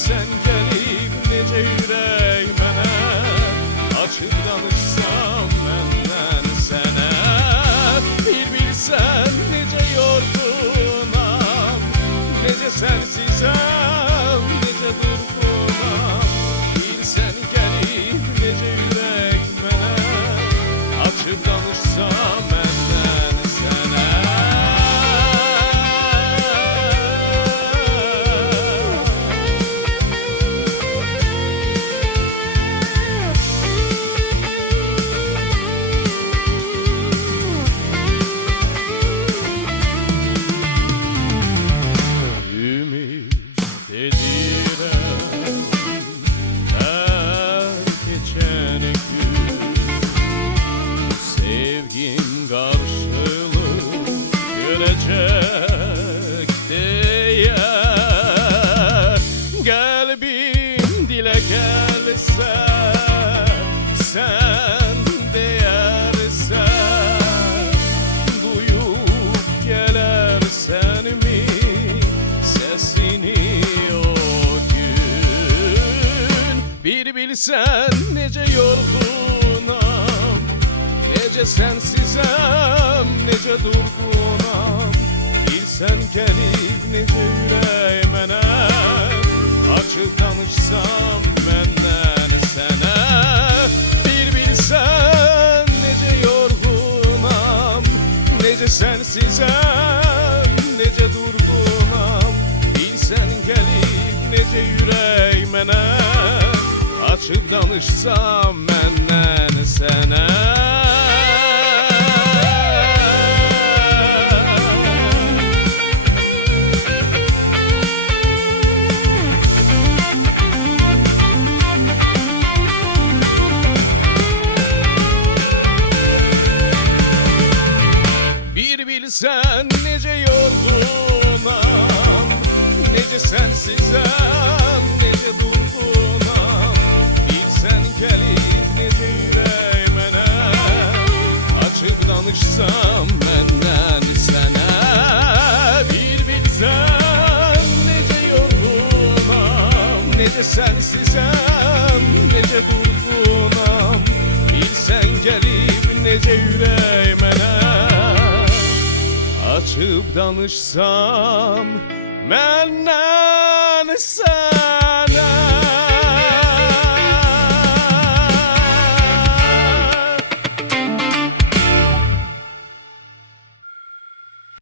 Bilsen gelip nece yürek mənə açıb danışsam məndən sənə. Bir bilsən necə yorğunam, necə sənsizəm, necə durğunam. Bilsən gelip nece yürek mənə açıb danışsam məndən sənə. Kalbim dile gelse, sen değersen, duyup gelersen mi sesini o gün? Bir bilsen nece yorgunam, nece sensizem, nece durgunam. Bilsen gelip nece yürek mənə açıb danışsam məndən sənə. Bir bilsən necə yorğunam, necə sənsizəm, necə durğunam. Bilsən gəlib necə yürək mənə açıb danışsam məndən sənə. Bilsen nece yorgunam, nece sensizem, nece durgunam. Bilsen gelip nece yürek mənə açıb danışsam məndən sənə. Bir bilsen nece yorgunam, nece sensizem, nece durgunam. Bilsen gelip nece yürek mənə açıb danışsam məndən sən.